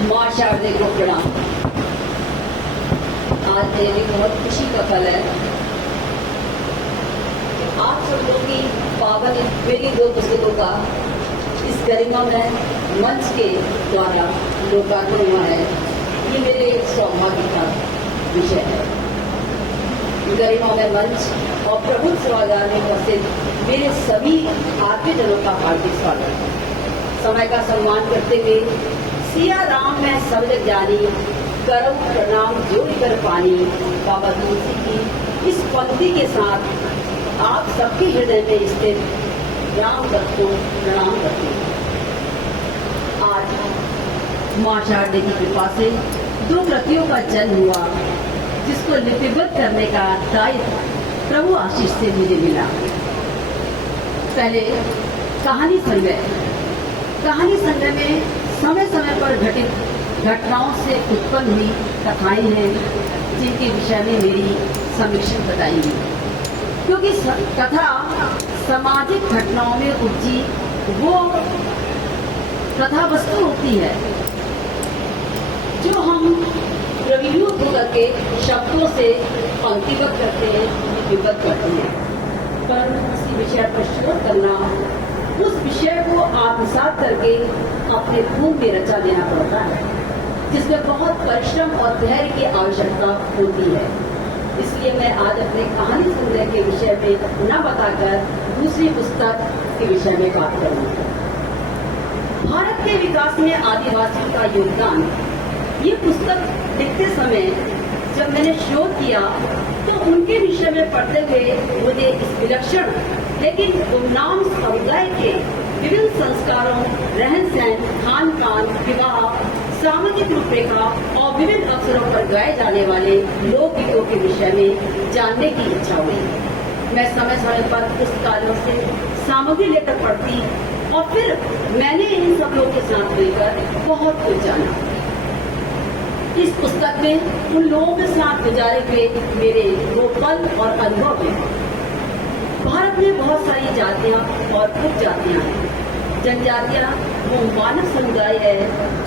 माँ शारदे को प्रणाम। आज मेरे लिए बहुत खुशी का पल है कि आप सब लोग की पावन मेरी दो पुस्तकों का इस गरिमा में मंच के द्वारा लोकार्पण हुआ है। ये मेरे सौभाग्य का विषय है। गरिमा में मंच और प्रबुद्ध सभागार में उपस्थित मेरे सभी आत्मीयजनों का हार्दिक स्वागत है। समय का सम्मान करते हुए सिया राम में सब जग जानी, करम प्रणाम जोड़ कर पानी, बाबा तुलसी की इस पंक्ति के साथ आप सबके हृदय में स्थित राम भक्त को प्रणाम करते हैं। आज माँ शारदे की कृपा से दो कृतियों का जन्म हुआ, जिसको लिपिबद्ध करने का दायित्व प्रभु आशीष से मुझे मिला। पहले कहानी संग्रह में समय समय पर घटित घटनाओं से उत्पन्न हुई कथाएं हैं, जिनके विषय में मेरी समीक्षा बताएंगी। क्योंकि कथा सामाजिक घटनाओं में उपजी वो कथा वस्तु होती है जो हम प्रविभूत होकर के शब्दों से पंक्तिबद्ध करते हैं, लिपिबद्ध करते हैं। पर किसी विषय पर शोध करना, उस विषय को आत्मसात करके अपने खून में रचा देना पड़ता है, जिसमें बहुत परिश्रम और धैर्य की आवश्यकता होती है। इसलिए मैं आज अपने कहानी संग्रह के विषय में न बताकर दूसरी पुस्तक के विषय में बात करूंगा। भारत के विकास में आदिवासियों का योगदान, ये पुस्तक लिखते समय जब मैंने शोध किया तो उनके विषय में पढ़ते हुए मुझे इस विलक्षण लेकिन गुमनाम समुदाय के विभिन्न संस्कारों, रहन सहन, खान पान, विवाह, सामाजिक रूपरेखा और विभिन्न अवसरों पर गाए जाने वाले लोकगीतों के विषय में जानने की इच्छा हुई। मैं समय समय पर पुस्तकालयों से सामग्री लेकर पढ़ती और फिर मैंने इन सब लोगों के साथ मिलकर बहुत कुछ जाना। इस पुस्तक में उन लोगों के साथ गुजारे हुए मेरे वो पल और अनुभव हैं। भारत में बहुत सारी जातियां और उपजातियां हैं। जनजातियां वो मानव समुदाय है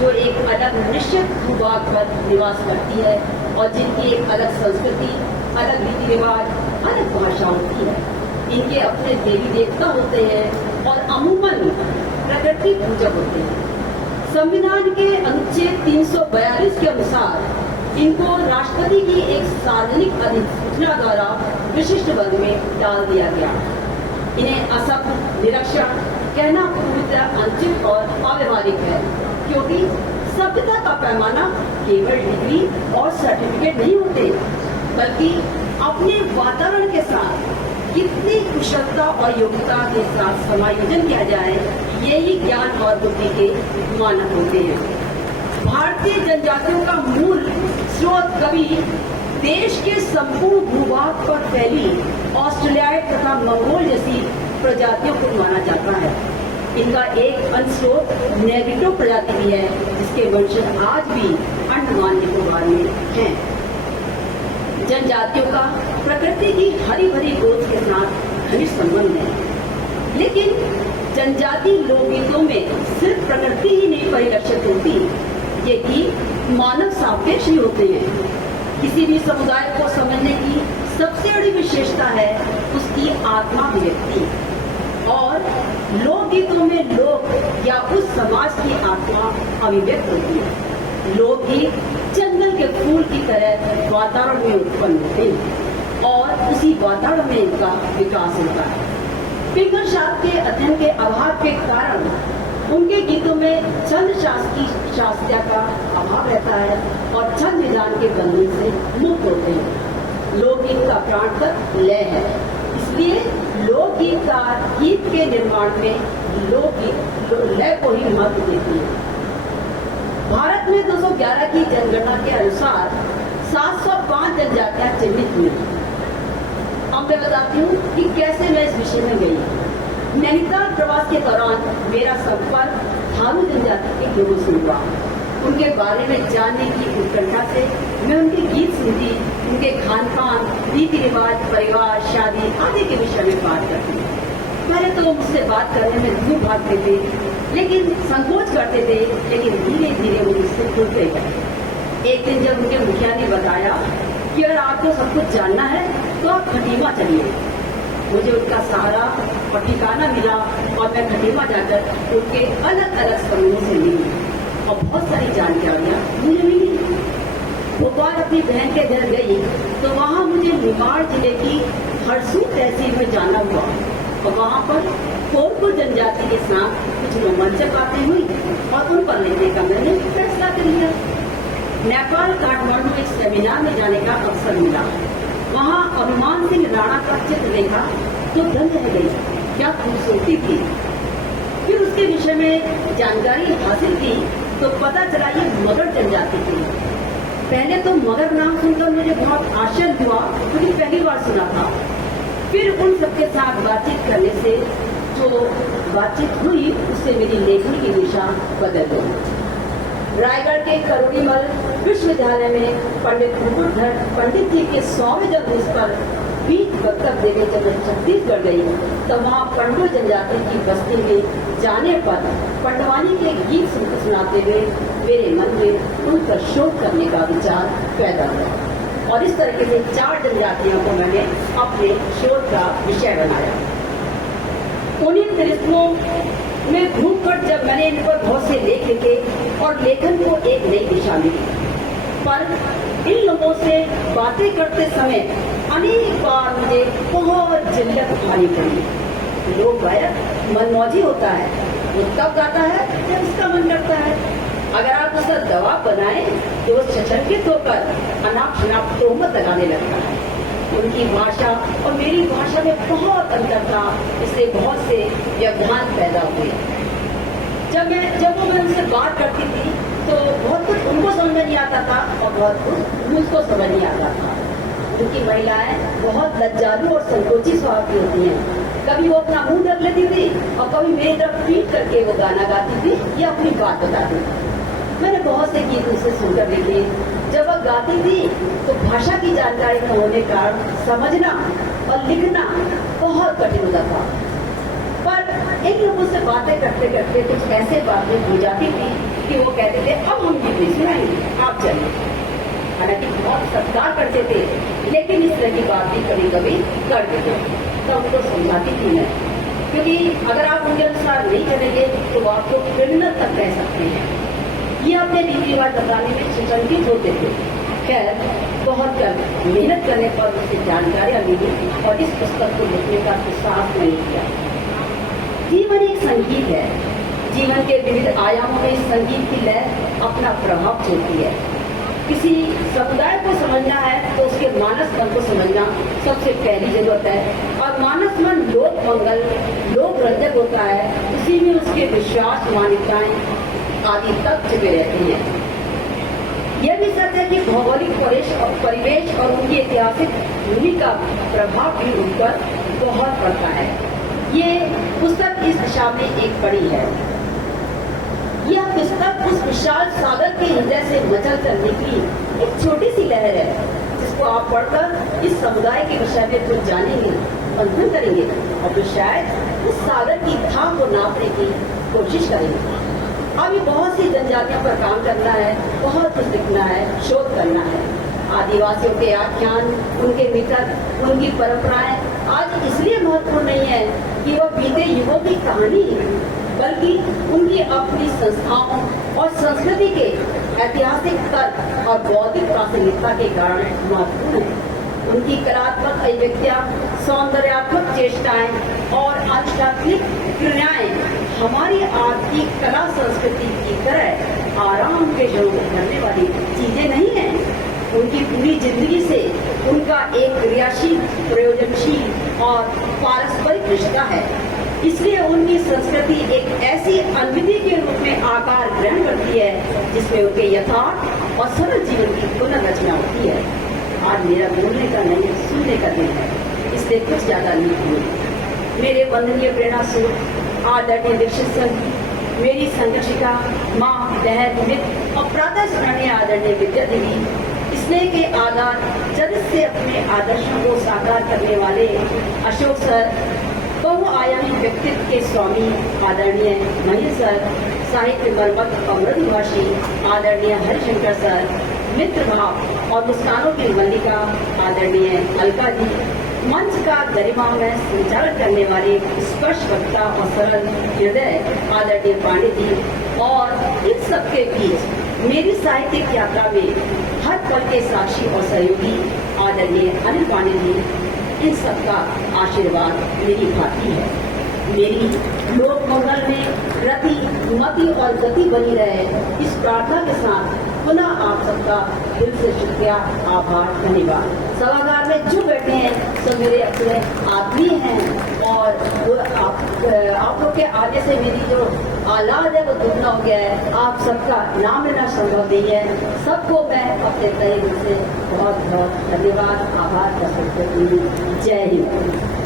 जो एक अलग निश्चित भूभाग पर निवास करती है और जिनकी एक अलग संस्कृति, अलग रीति रिवाज, अलग भाषा होती है। इनके अपने देवी देवता होते हैं और अमूमन प्रकृति पूजक होते हैं। संविधान के अनुच्छेद 342 के अनुसार इनको राष्ट्रपति की एक सार्वजनिक अधिसूचना द्वारा विशिष्ट वर्ग में डाल दिया गया। इन्हें असभ्य, निरक्षर कहना पूरी तरह अनुचित और अव्यवहारिक है, क्योंकि सभ्यता का पैमाना केवल डिग्री और सर्टिफिकेट नहीं होते, बल्कि अपने वातावरण के साथ कितनी कुशलता और योग्यता के साथ समायोजन किया जाए, यही ज्ञान और बुद्धि के मानक होते हैं। भारतीय जनजातियों का मूल स्रोत कभी देश के संपूर्ण भूभाग पर फैली ऑस्ट्रेलियाई तथा मंगोल जैसी प्रजातियों को माना जाता है। इनका एक अंश स्रोत नेग्रिटो प्रजाति भी है, जिसके वंशज आज भी अंडमान निकोबार में हैं। जनजातियों का प्रकृति की हरी भरी गोद के साथ घनिष्ठ संबंध है, लेकिन जनजाति लोकगीतों में सिर्फ प्रकृति ही नहीं परिलक्षित होती, ये गीत मानव सापेक्ष ही होते हैं। किसी भी समुदाय को समझने की सबसे बड़ी विशेषता है उसकी आत्मा अभिव्यक्ति, और लोकगीतों में लोक या उस समाज की आत्मा अभिव्यक्त होती है। लोकगीत जंगल के फूल की तरह वातावरण में उत्पन्न होते हैं और उसी वातावरण में इनका विकास होता है। पिंगल शास्त्र के अध्ययन के अभाव के कारण उनके गीतों में छंद शास्त्रीय का अभाव रहता है और छंद विधान के बंधन से मुक्त होते हैं। लोकगीत का प्राण तत्व लय है, इसलिए लोकगीत का गीत के निर्माण में लोकगीत लय को ही महत्व देती है। भारत में 211 की जनगणना के अनुसार 705 जनजातियां चिन्हित हुई। अब मैं बताती हूँ कि कैसे मैं इस विषय में गई। नैनीताल प्रवास के दौरान मेरा संपर्क थारू जनजाति के लोगों से हुआ। उनके बारे में जानने की उत्कंठा से मैं उनके गीत सुनती, उनके खान पान, रीति रिवाज, परिवार, शादी आदि के विषय में बात करती। पहले तो मुझसे बात करने में दूर भागते थे, लेकिन संकोच करते थे, लेकिन धीरे धीरे वो मुझसे खुलते गए। एक दिन जब उनके मुखिया ने बताया कि अगर आपको सब कुछ जानना है तो आप खटीमा चलिए, मुझे उनका सहारा और ठिकाना मिला और मैं खटीमा जाकर उनके अलग अलग समूहों से मिली और बहुत सारी जानकारियाँ मुझे मिली। भोपाल अपनी बहन के घर गई तो वहाँ मुझे निमाड़ जिले की हरसूद तहसील में जाना हुआ और वहाँ पर कोरकुल जनजाति के साथ कुछ रोमांचक बातें हुई और उन पर लेने का मैंने फैसला कर लिया। नेपाल काठमांडू एक सेमिनार में जाने का अवसर मिला। वहाँ अभिमान सिंह राणा का चित्र देखा तो दंग रह गई, क्या खूबसूरती थी। फिर उसके विषय में जानकारी हासिल की तो पता चला ये मगर जनजाति थी। पहले तो मगर नाम सुनकर मुझे बहुत आश्चर्य हुआ क्योंकि पहली बार सुना था। फिर उन सबके साथ बातचीत करने से जो बातचीत हुई उससे मेरी लेखन की दिशा बदल गई। रायगढ़ के करोड़ीमल विश्वविद्यालय में पंडित मुकुटधर पंडित जी के 100वें जन्मदिवस पर बीच वक्तव्य देने जब मैं छत्तीसगढ़ गई तो वहाँ पंडो जनजाति की बस्ती में जाने पर पंडवानी के गीत सुनाते हुए मेरे मन में उन पर शोध करने का विचार पैदा हुआ और इस तरीके से 4 जनजातियों को मैंने अपने शोध का विषय बनाया। उन्हीं तिरस्मों में घूमकर जब मैंने इन पर बहुत से लेख लिखे और लेखन को एक नई दिशा मिली, पर इन लोगों से बातें करते समय अनेक बार मुझे बहुत जिल्लत उठानी पड़ी। लोग गायक मनमौजी होता है, वो तब गाता है जब उसका मन करता है। अगर आप उसका दबाव बनाए तो वो सशंकित होकर अनाप शनाप तोहमत लगाने लगता है। उनकी भाषा और मेरी भाषा में बहुत अंतर था, इसलिए बहुत से व्यवधान पैदा हुए। जब वो मैं उनसे बात करती थी तो बहुत कुछ उनको समझ में नहीं आता था और बहुत कुछ मुझको समझ नहीं आता था। क्योंकि महिलाएं बहुत लज्जालू और संकोची स्वभाव की होती हैं। कभी वो अपना मुंह ढक लेती थी और कभी मेरी तरफ पीट करके वो गाना गाती थी या अपनी बात बताती थी। मैंने बहुत से गीत उनसे सुनकर देखे। जब वह गाती थी तो भाषा की जानकारी न होने का समझना और लिखना बहुत कठिन होता था। पर इन लोगों से बातें करते करते कुछ ऐसे बातें हो जाती थी कि वो कहते थे अब हम गीत नहीं सुनाएंगे, आप चलिए। हालांकि बहुत सत्कार करते थे, लेकिन इस तरह की बात भी कभी कभी कर देते तो उनको समझाती थी मैं, क्योंकि अगर आप उनके अनुसार नहीं चलेंगे तो आपको क्रिमिनल तक कह सकते हैं। ये अपने रीति रिवाज बताने में सुसंगत होते थे। खैर, बहुत मेहनत करने पर मुझे जानकारियां मिली और इस पुस्तक को लिखने का साहस नहीं किया। जीवन एक संगीत है। जीवन के विविध आयामों में संगीत की लय अपना प्रभाव छोड़ती है। किसी समुदाय को समझना है तो उसके मानस मन को समझना सबसे पहली जरूरत है। और मानस मन लोक मंगल, लोक रंजक होता है। उसी में उसके विश्वास, मान्यताएं आदि तक छिपे रहती हैं। यह भी सच है कि भौगोलिक परिवेश और उनकी ऐतिहासिक भूमि का प्रभाव भी उन पर बहुत पड़ता है। ये पुस्तक इस दिशा में एक कड़ी है। यह पुस्तक उस विशाल सागर के हृदय से मचल कर निकली एक छोटी सी लहर है, जिसको आप पढ़कर इस समुदाय के विषय में कुछ जानेंगे, अध्ययन करेंगे और फिर शायद उस सागर की थाह को नापने की कोशिश करेंगे। अभी बहुत सी जनजातियों पर काम करना है, बहुत कुछ लिखना है, शोध करना है। आदिवासियों के आख्यान, उनके मिथक, उनकी परंपराएं आज इसलिए महत्वपूर्ण नहीं है कि वह बीते युगों की कहानी है, बल्कि उनकी अपनी संस्थाओं और संस्कृति के ऐतिहासिक तर्क और बौद्धिक प्रासंगिकता के कारण महत्वपूर्ण है। उनकी कलात्मक अभिव्यक्तियां, सौंदर्यात्मक चेष्टाएं और आध्यात्मिक क्रियाएं हमारी आज की कला संस्कृति की तरह आराम के योग करने वाली चीजें नहीं हैं। उनकी पूरी जिंदगी से उनका एक क्रियाशील, प्रयोजनशील और पारस्परिक रिश्ता है। इसलिए उनकी संस्कृति एक ऐसी अद्वितीय के रूप में आकार ग्रहण करती है जिसमें उनके यथार्थ और सरल जीवन की पुनर्रचना होती है। आज मेरा बोलने का नहीं, सुनने का दिन है, इसलिए कुछ ज्यादा नहीं हुई। मेरे वंदनीय प्रेरणा स्रोत आदरणीय दीक्षित संघ, मेरी संरक्षिका माँ, बहन, मित्र और प्रातः स्मरणीय आदरणीय विद्या देवी, स्नेह के आधार जगत से अपने आदर्शों को साकार करने वाले अशोक सर, बहुआयामी व्यक्तित्व के स्वामी आदरणीय महेश सर, साहित्य मर्मत और मृदुभाषी आदरणीय हरिशंकर सर, मित्र भाव और मुस्कानों की मल्लिका आदरणीय अलका जी, मंच का गरिमा में संचालन करने वाले स्पर्श वक्ता और सरल हृदय आदरणीय पांडे जी, और इन सबके बीच मेरी साहित्यिक यात्रा में हर पल के साक्षी और सहयोगी आदरणीय अनिल पांडे जी, इन सबका आशीर्वाद मेरी भाती है। मेरी लोक मंगल में रति मति और गति बनी रहे, इस प्रार्थना के साथ पुनः आप सबका दिल से शुक्रिया, आभार, धन्यवाद। सभागार में जो बैठे हैं सब मेरे अपने आत्मीय हैं, और वो आप लोग के आने से मेरी जो औलाद है वो दुगना हो गया है। आप सबका नाम लेना संभव नहीं है। सबको मैं अपने तहे दिल से बहुत बहुत धन्यवाद, आभार कर सकती हूँ। जय हिंद।